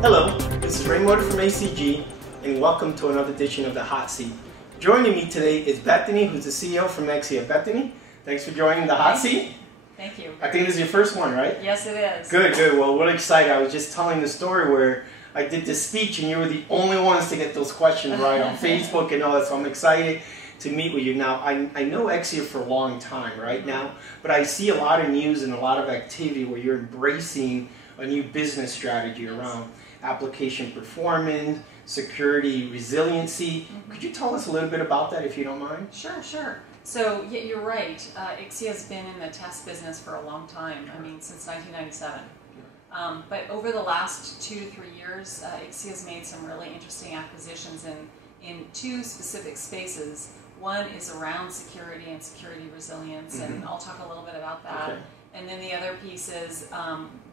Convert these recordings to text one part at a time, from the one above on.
Hello, this is Raymond from ACG, and welcome to another edition of the Hot Seat. Joining me today is Bethany, who's the CEO from Ixia. Bethany, thanks for joining the Hot Seat. Thank you. I think this is your first one, right? Yes, it is. Good, good. Well, we're excited. I was just telling the story where I did this speech, and you were the only ones to get those questions right on Facebook and all that, so I'm excited to meet with you. Now, I know Ixia for a long time right now, but I see a lot of news and a lot of activity where you're embracing a new business strategy around application performance, security, resiliency. Could you tell us a little bit about that if you don't mind? Sure, sure. So, yeah, you're right. Ixia has been in the test business for a long time, I mean, since 1997. But over the last 2 to 3 years, Ixia has made some really interesting acquisitions in two specific spaces. One is around security and security resilience, and I'll talk a little bit about that. Okay. And then the other piece is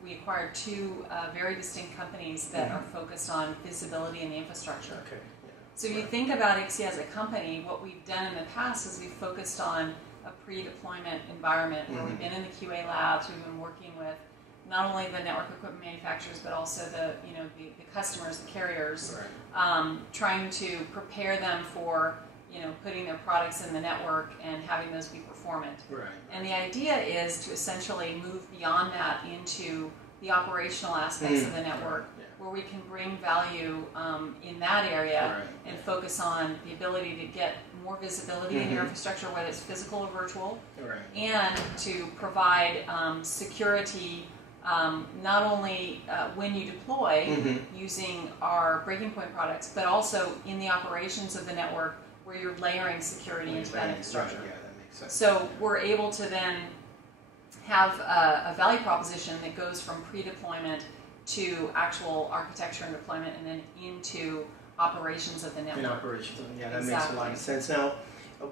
we acquired two very distinct companies that are focused on visibility and infrastructure. Okay. Yeah. So you think about Ixia as a company, what we've done in the past is we've focused on a pre-deployment environment where we've been in the QA labs, we've been working with not only the network equipment manufacturers but also the customers, the carriers, trying to prepare them for putting their products in the network and having those be performant. Right. And the idea is to essentially move beyond that into the operational aspects of the network, where we can bring value in that area and focus on the ability to get more visibility in your infrastructure, whether it's physical or virtual, and to provide security not only when you deploy using our breaking point products, but also in the operations of the network where you're layering security into that infrastructure. Yeah, that makes sense. So we're able to then have a value proposition that goes from pre-deployment to actual architecture and deployment, and then into operations of the network. In operations, yeah, that makes a lot of sense. Now,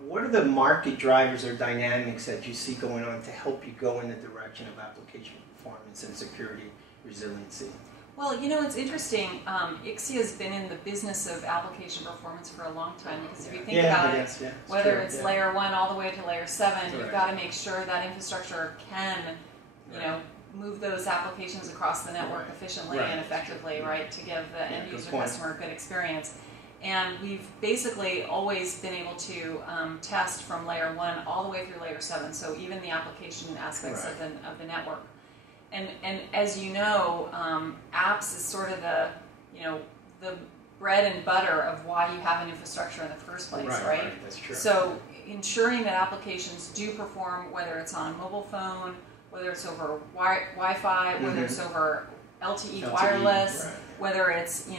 what are the market drivers or dynamics that you see going on to help you go in the direction of application performance and security resiliency? Well, it's interesting. Ixia has been in the business of application performance for a long time, because if you think about it, whether it's layer 1 all the way to layer 7, you've got to make sure that infrastructure can, move those applications across the network efficiently and effectively, to give the end user customer a good experience. And we've basically always been able to test from layer 1 all the way through layer 7, so even the application aspects of the network. And as you know, apps is sort of the bread and butter of why you have an infrastructure in the first place, right? That's true. So ensuring that applications do perform, whether it's on mobile phone, whether it's over Wi-Fi, whether it's over LTE wireless, whether it's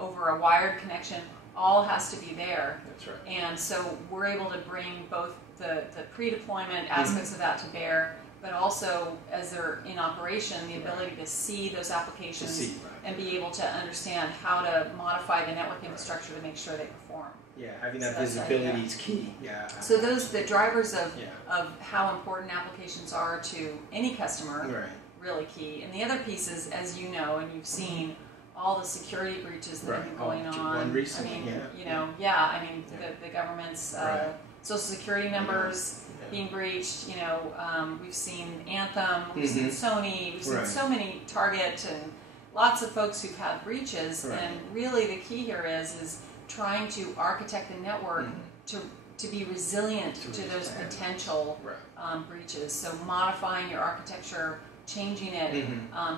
over a wired connection, all has to be there. That's right. And so we're able to bring both the pre-deployment aspects of that to bear, but also, as they're in operation, the ability to see those applications and be able to understand how to modify the network infrastructure to make sure they perform. Yeah, having that visibility is key. Yeah. So those the drivers of how important applications are to any customer, really key. And the other piece is, as you know, and you've seen, all the security breaches that have been going on. One recent, the government's social security numbers being breached. We've seen Anthem, we've seen Sony, we've seen so many Target, and lots of folks who've had breaches. And really, the key here is trying to architect the network to be resilient to those potential breaches. So modifying your architecture, changing it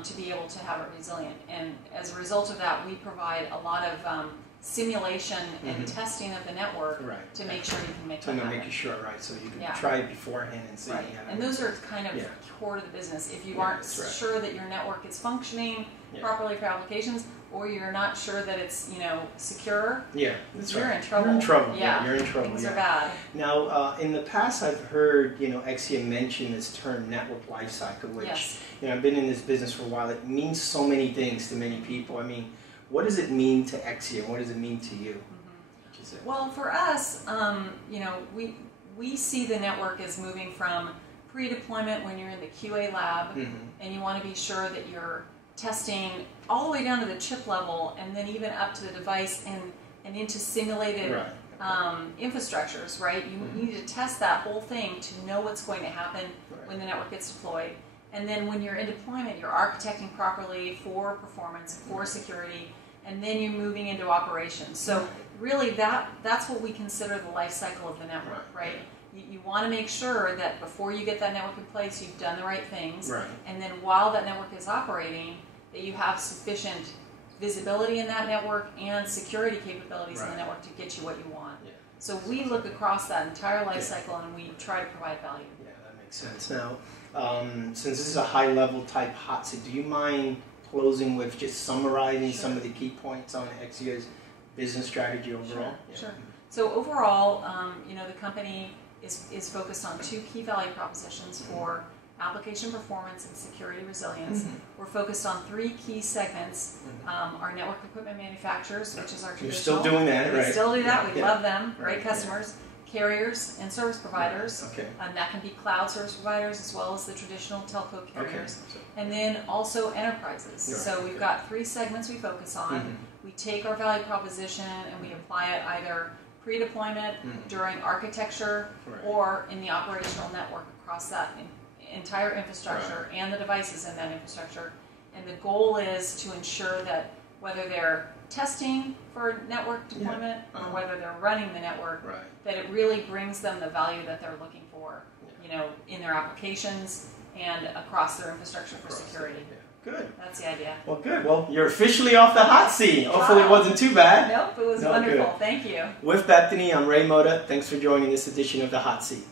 to be able to have it resilient. And as a result of that, we provide a lot of simulation and testing of the network to make sure you can make that happen. Make sure, so you can try it beforehand and see. And those are kind of core to the business. If you aren't sure that your network is functioning properly for applications, or you're not sure that it's secure, you're in trouble. You're in trouble. You're in trouble. Things are bad. Now, in the past, I've heard Ixia mention this term network lifecycle, which I've been in this business for a while. It means so many things to many people. I mean, what does it mean to Ixia? What does it mean to you? Well, for us, we see the network as moving from pre-deployment when you're in the QA lab, and you want to be sure that you're testing all the way down to the chip level, and then even up to the device and into simulated infrastructures, You need to test that whole thing to know what's going to happen when the network gets deployed. And then when you're in deployment, you're architecting properly for performance, for security, and then you're moving into operations. So really that's what we consider the life cycle of the network, right? You want to make sure that before you get that network in place, you've done the right things. Right. And then while that network is operating, that you have sufficient visibility in that network and security capabilities in the network to get you what you want. Yeah. So we look across that entire life cycle and we try to provide value. Yeah, that makes sense. Now, since this is a high-level type hot seat, do you mind closing with just summarizing some of the key points on Ixia's business strategy overall? Sure. So overall, the company is focused on two key value propositions for application performance and security resilience. We're focused on three key segments. Our network equipment manufacturers, which is our traditional. You're still doing that, right? We still do that. We love them. Great customers. Carriers and service providers. And that can be cloud service providers as well as the traditional telco carriers. And then also enterprises. So we've got three segments we focus on. We take our value proposition and we apply it either pre-deployment, during architecture, or in the operational network across that entire infrastructure and the devices in that infrastructure. And the goal is to ensure that whether they're testing for network deployment or whether they're running the network, that it really brings them the value that they're looking for, in their applications and across their infrastructure for security. Good. That's the idea. Well, good. Well, you're officially off the hot seat. Hopefully it wasn't too bad. Nope, it was wonderful. Good. Thank you. With Bethany, I'm Ray Moda. Thanks for joining this edition of the Hot Seat.